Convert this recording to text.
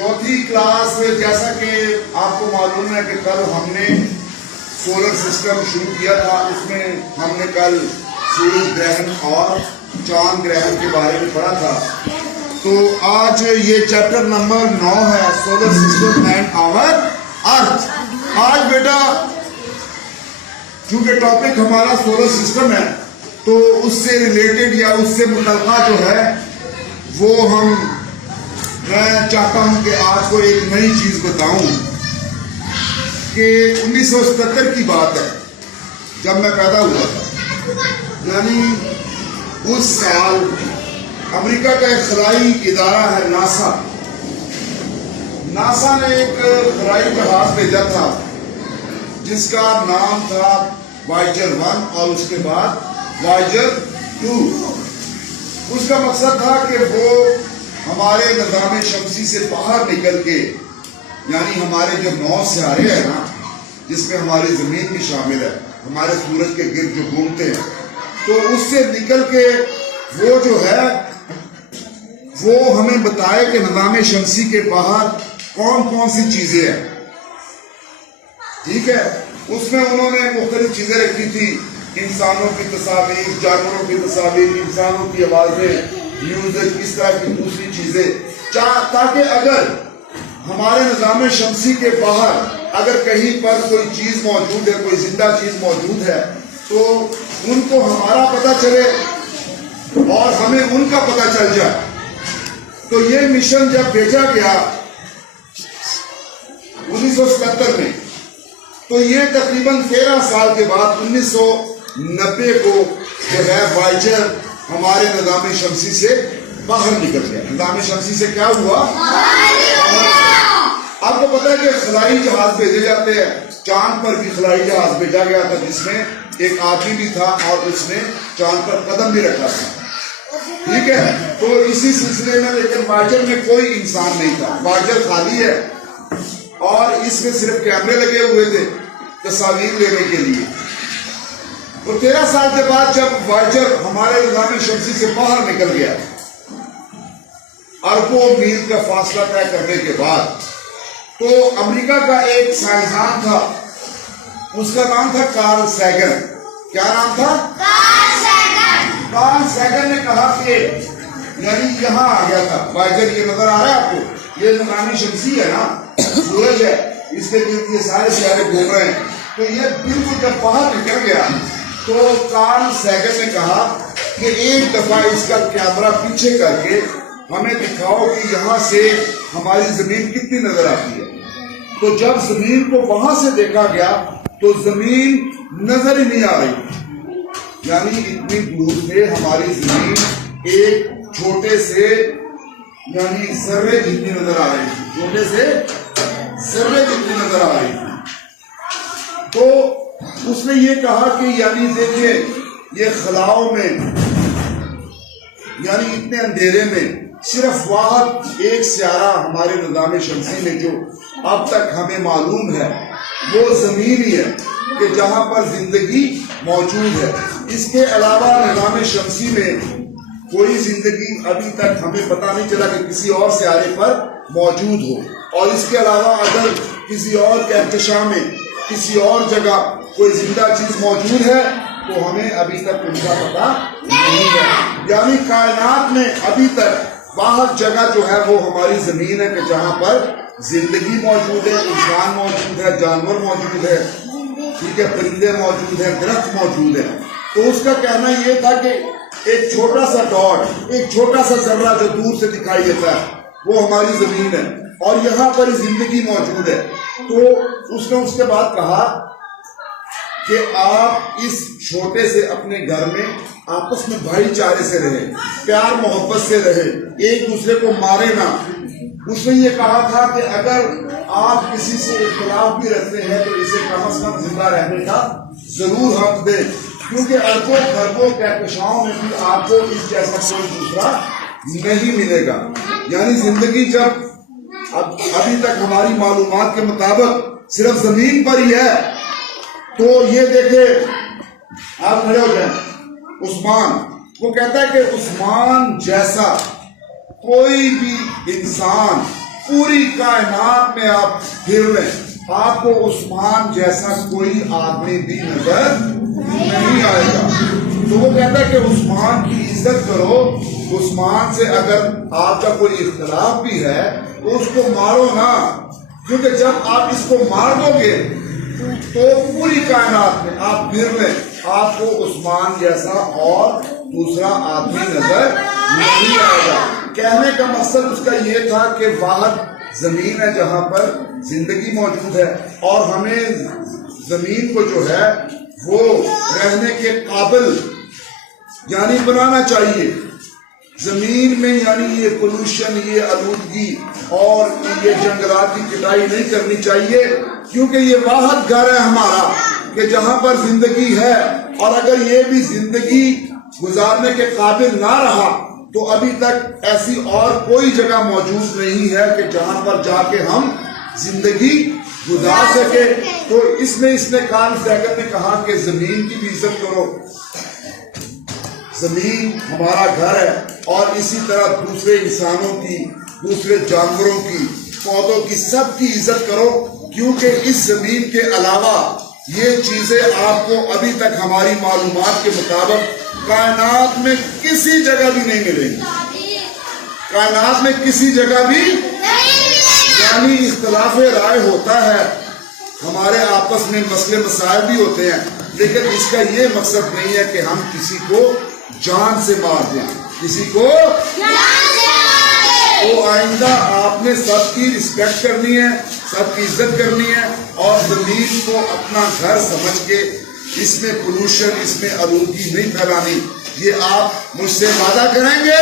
چوتھی کلاس میں جیسا کہ آپ کو معلوم ہے کہ کل ہم نے سولر سسٹم شروع کیا تھا. اس میں ہم نے کل سورج گرہن اور چاند گرہن کے بارے میں پڑھا تھا. تو آج یہ چیپٹر نمبر 9 ہے، سولر سسٹم اینڈ آور ارتھ. آج بیٹا چونکہ ٹاپک ہمارا سولر سسٹم ہے تو اس سے ریلیٹڈ یا اس سے متعلقہ جو ہے وہ میں چاہتا ہوں کہ آج کو ایک نئی چیز بتاؤں کہ 1977 کی بات ہے جب میں پیدا ہوا تھا. یعنی اس سال امریکہ کا ایک خلائی ادارہ ہے ناسا نے ایک خلائی جہاز بھیجا تھا جس کا نام تھا وائجر 1 اور اس کے بعد وائجر 2. اس کا مقصد تھا کہ وہ ہمارے نظام شمسی سے باہر نکل کے، یعنی ہمارے جو 9 سیارے ہیں نا، جس میں ہماری زمین بھی شامل ہے، ہمارے سورج کے گرد جو گھومتے ہیں، تو اس سے نکل کے وہ جو ہے وہ ہمیں بتائے کہ نظام شمسی کے باہر کون کون سی چیزیں ہیں. ٹھیک ہے. اس میں انہوں نے مختلف چیزیں رکھی تھی، انسانوں کی تصاویر، جانوروں کی تصاویر، انسانوں کی آوازیں، میوزک، اس طرح کی دوسری چیزیں، تاکہ اگر ہمارے نظام شمسی کے باہر اگر کہیں پر کوئی چیز موجود ہے، کوئی زندہ چیز موجود ہے، تو ان کو ہمارا پتہ چلے اور ہمیں ان کا پتہ چل جائے. تو یہ مشن جب بھیجا گیا 1977 میں، تو یہ تقریباً 13 سال کے بعد 1990 کو جو ہے وائجر ہمارے نظام شمسی سے باہر نکل گیا. نظام شمسی سے کیا ہوا؟ آپ کو پتا ہے کہ خلائی جہاز بھیجے جاتے ہیں. چاند پر بھی خلائی جہاز بھیجا گیا تھا جس میں ایک آدمی بھی تھا اور اس نے چاند پر قدم بھی رکھا تھا. ٹھیک ہے. تو اسی سلسلے میں لیکن وائجر میں کوئی انسان نہیں تھا. وائجر خالی ہے اور اس میں صرف کیمرے لگے ہوئے تھے تصاویر لینے کے لیے. تو 13 سال کے بعد جب وائجر ہمارے نظام شمسی سے باہر نکل گیا، اربوں میل کا فاصلہ طے کرنے کے بعد، تو امریکہ کا ایک سائنسدان تھا، اس کا نام تھا کارل سیگن. کیا نام تھا؟ کارل سیگن نے کہا کہ یعنی یہاں آ گیا تھا وائجر. یہ نظر آ رہا ہے آپ کو، یہ نظام شمسی ہے نا، سورج ہے، اس کے گرد یہ سارے سیارے گھوم رہے ہیں. تو یہ بالکل جب باہر نکل گیا تو کارل سیگن نے کہا کہ ایک دفعہ اس کا کیمرہ پیچھے کر کے ہمیں دکھاؤ کہ یہاں سے ہماری زمین کتنی نظر آتی ہے. تو جب زمین کو وہاں سے دیکھا گیا تو زمین نظر ہی نہیں آ رہی. یعنی اتنی دور سے ہماری زمین ایک چھوٹے سے یعنی ذرے جتنی نظر آ رہی تھی، چھوٹے سے ذرے جتنی نظر آ رہی تھی. تو اس نے یہ کہا کہ یعنی دیکھیں یہ خلاؤں میں یعنی اتنے اندھیرے میں صرف واحد ایک سیارہ ہمارے نظام شمسی میں جو اب تک ہمیں معلوم ہے وہ زمین ہی ہے کہ جہاں پر زندگی موجود ہے. اس کے علاوہ نظام شمسی میں کوئی زندگی ابھی تک ہمیں پتہ نہیں چلا کہ کسی اور سیارے پر موجود ہو. اور اس کے علاوہ اگر کسی اور کہکشاں میں کسی اور جگہ کوئی زندہ چیز موجود ہے تو ہمیں ابھی تک ان کا پتہ نہیں ہے. یعنی کائنات میں ابھی تک واحد جگہ جو ہے وہ ہماری زمین ہے کہ جہاں پر زندگی موجود ہے، انسان موجود ہے، جانور موجود ہے، ٹھیک ہے، پرندے موجود ہیں، درخت موجود ہیں. تو اس کا کہنا یہ تھا کہ ایک چھوٹا سا ڈاٹ، ایک چھوٹا سا ذرہ جو دور سے دکھائی دیتا ہے وہ ہماری زمین ہے اور یہاں پر زندگی موجود ہے. تو اس نے اس کے بعد کہا کہ آپ اس چھوٹے سے اپنے گھر میں آپس میں بھائی چارے سے رہے، پیار محبت سے رہے، ایک دوسرے کو مارے نہ. اس نے یہ کہا تھا کہ اگر آپ کسی سے اختلاف بھی رکھتے ہیں تو اسے کم از کم زندہ رہنے کا ضرور حق دیں، کیونکہ اربوں خربوں کہکشاؤں میں بھی آپ کو اس جیسا کوئی دوسرا نہیں ملے گا. یعنی زندگی جب ابھی تک ہماری معلومات کے مطابق صرف زمین پر ہی ہے. تو یہ دیکھیں، آپ کھڑے ہو جائیں. عثمان، وہ کہتا ہے کہ عثمان جیسا کوئی بھی انسان پوری کائنات میں آپ پھر لیں، آپ کو عثمان جیسا کوئی آدمی بھی نظر نہیں آئے گا۔ تو وہ کہتا ہے کہ عثمان کی عزت کرو، عثمان سے اگر آپ کا کوئی اختلاف بھی ہے تو اس کو مارو نا، کیونکہ جب آپ اس کو مار دو گے تو پوری کائنات میں آپ پھر لیں، آپ کو عثمان جیسا اور دوسرا آدمی نظر نہیں آئے گا۔ کہنے کا مقصد اس کا یہ تھا کہ واحد زمین ہے جہاں پر زندگی موجود ہے، اور ہمیں زمین کو جو ہے وہ رہنے کے قابل یعنی بنانا چاہیے۔ زمین میں یعنی یہ پولوشن، یہ آلودگی اور یہ جنگلات کی کٹائی نہیں کرنی چاہیے، کیونکہ یہ واحد گھر ہے ہمارا کہ جہاں پر زندگی ہے، اور اگر یہ بھی زندگی گزارنے کے قابل نہ رہا تو ابھی تک ایسی اور کوئی جگہ موجود نہیں ہے کہ جہاں پر جا کے ہم زندگی گزار سکے۔ تو اس نے کارل سیگن نے کہا کہ زمین کی بھی عزت کرو، زمین ہمارا گھر ہے، اور اسی طرح دوسرے انسانوں کی، دوسرے جانوروں کی، پودوں کی، سب کی عزت کرو، کیونکہ اس زمین کے علاوہ یہ چیزیں آپ کو ابھی تک ہماری معلومات کے مطابق کائنات میں کسی جگہ بھی نہیں ملیں گی، کائنات میں کسی جگہ بھی یعنی اختلاف رائے ہوتا ہے، ہمارے آپس میں مسئلے مسائل بھی ہوتے ہیں، لیکن اس کا یہ مقصد نہیں ہے کہ ہم کسی کو جان سے مار دیں، کسی کو تو آئندہ آپ نے سب کی رسپیکٹ کرنی ہے، سب کی عزت کرنی ہے، اور زمین کو اپنا گھر سمجھ کے اس میں پولوشن، اس میں آلودگی نہیں پھیلانی۔ یہ آپ مجھ سے وعدہ کریں گے؟